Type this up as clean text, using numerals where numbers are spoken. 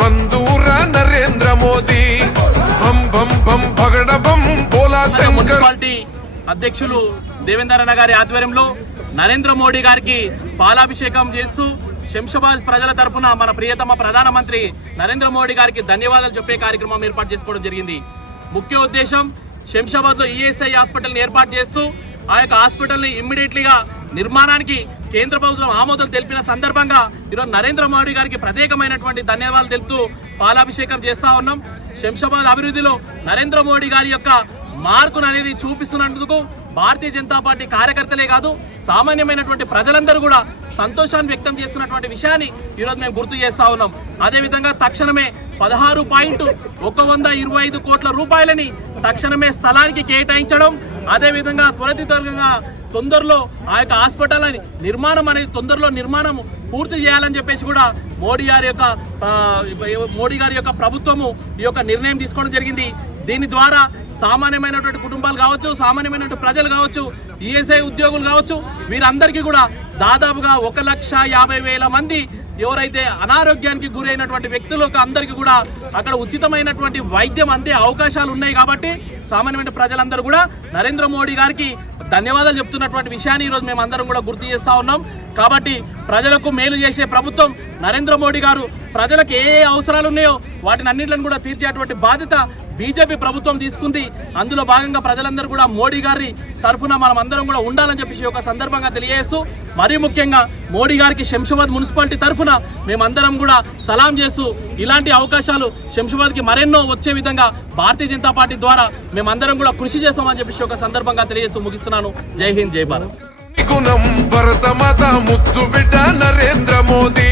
बंधुरा नरेंद्र मोदी बम बम बम भगड़ बम बोला शंकर। మున్సిపాలిటీ అధ్యక్షులు దేవేంద్రన్న గారి ఆధ్వర్యంలో నరేంద్ర మోడీ గారికి పాలాభిషేకం చేస్తూ శంషాబాద్ ప్రజల తరఫున మన ప్రియతమ ప్రధానమంత్రి నరేంద్ర మోడీ గారికి ధన్యవాదాలు చెప్పే కార్యక్రమం ఏర్పాటు చేసుకోవడం జరిగింది. ముఖ్య ఉద్దేశం శంషాబాద్ లో ఈఎస్ఐ హాస్పిటల్ ఏర్పాటు చేస్తూ ఆ యొక్క హాస్పిటల్ ని ఇమ్మీడియట్లీగా నిర్మాణానికి కేంద్ర ప్రభుత్వం ఆమోదం తెలిపిన సందర్భంగా ఈరోజు నరేంద్ర మోడీ గారికి ప్రత్యేకమైనటువంటి ధన్యవాదాలు తెలుపుతూ పాలాభిషేకం చేస్తా ఉన్నాం. శంషాబాద్ అభివృద్ధిలో నరేంద్ర మోడీ గారి యొక్క మార్కును అనేది చూపిస్తున్నందుకు భారతీయ జనతా పార్టీ కార్యకర్తలే కాదు సామాన్యమైనటువంటి ప్రజలందరూ కూడా సంతోషాన్ని వ్యక్తం చేస్తున్నటువంటి విషయాన్ని ఈరోజు మేము గుర్తు చేస్తా ఉన్నాం. అదేవిధంగా తక్షణమే 16.125 కోట్ల రూపాయలని తక్షణమే స్థలానికి కేటాయించడం, అదేవిధంగా త్వరితగతిన తొందరలో ఆ యొక్క హాస్పిటల్ నిర్మాణం అనేది తొందరలో నిర్మాణం పూర్తి చేయాలని చెప్పేసి కూడా మోడీ గారి యొక్క ప్రభుత్వము ఈ యొక్క నిర్ణయం తీసుకోవడం జరిగింది. దీని ద్వారా సామాన్యమైనటువంటి కుటుంబాలు కావచ్చు, సామాన్యమైనటువంటి ప్రజలు కావచ్చు, ఈఎస్ఐ ఉద్యోగులు కావచ్చు, వీరందరికీ కూడా దాదాపుగా 1,50,000 మంది ఎవరైతే అనారోగ్యానికి గురైనటువంటి వ్యక్తులకు అందరికీ కూడా అక్కడ ఉచితమైనటువంటి వైద్యం అందే అవకాశాలు ఉన్నాయి. కాబట్టి సామాన్యమైన ప్రజలందరూ కూడా నరేంద్ర మోడీ గారికి ధన్యవాదాలు చెప్తున్నటువంటి విషయాన్ని ఈరోజు మేము అందరం కూడా గుర్తు చేస్తా ఉన్నాం. కాబట్టి ప్రజలకు మేలు చేసే ప్రభుత్వం నరేంద్ర మోడీ గారు ప్రజలకు ఏ అవసరాలు ఉన్నాయో వాటిని అన్నింటిని కూడా తీర్చేటువంటి బాధ్యత బీజేపీ ప్రభుత్వం తీసుకుంది. అందులో భాగంగా ప్రజలందరూ కూడా మోడీ గారి తరఫున మనం అందరం కూడా ఉండాలని చెప్పేసి ఒక సందర్భంగా తెలియజేస్తూ, మరీ ముఖ్యంగా మోడీ గారికి శంషాబాద్ మున్సిపాలిటీ తరఫున మేమందరం కూడా సలాం చేస్తూ ఇలాంటి అవకాశాలు శంషాబాద్కి మరెన్నో వచ్చే విధంగా భారతీయ జనతా పార్టీ ద్వారా మేమందరం కూడా కృషి చేస్తామని చెప్పేసి ఒక సందర్భంగా తెలియజేస్తూ ముగిస్తున్నాను. జై హింద్, జై భారత్. గుణం భరత మాత ముద్దు బిడ్డ నరేంద్ర మోదీ.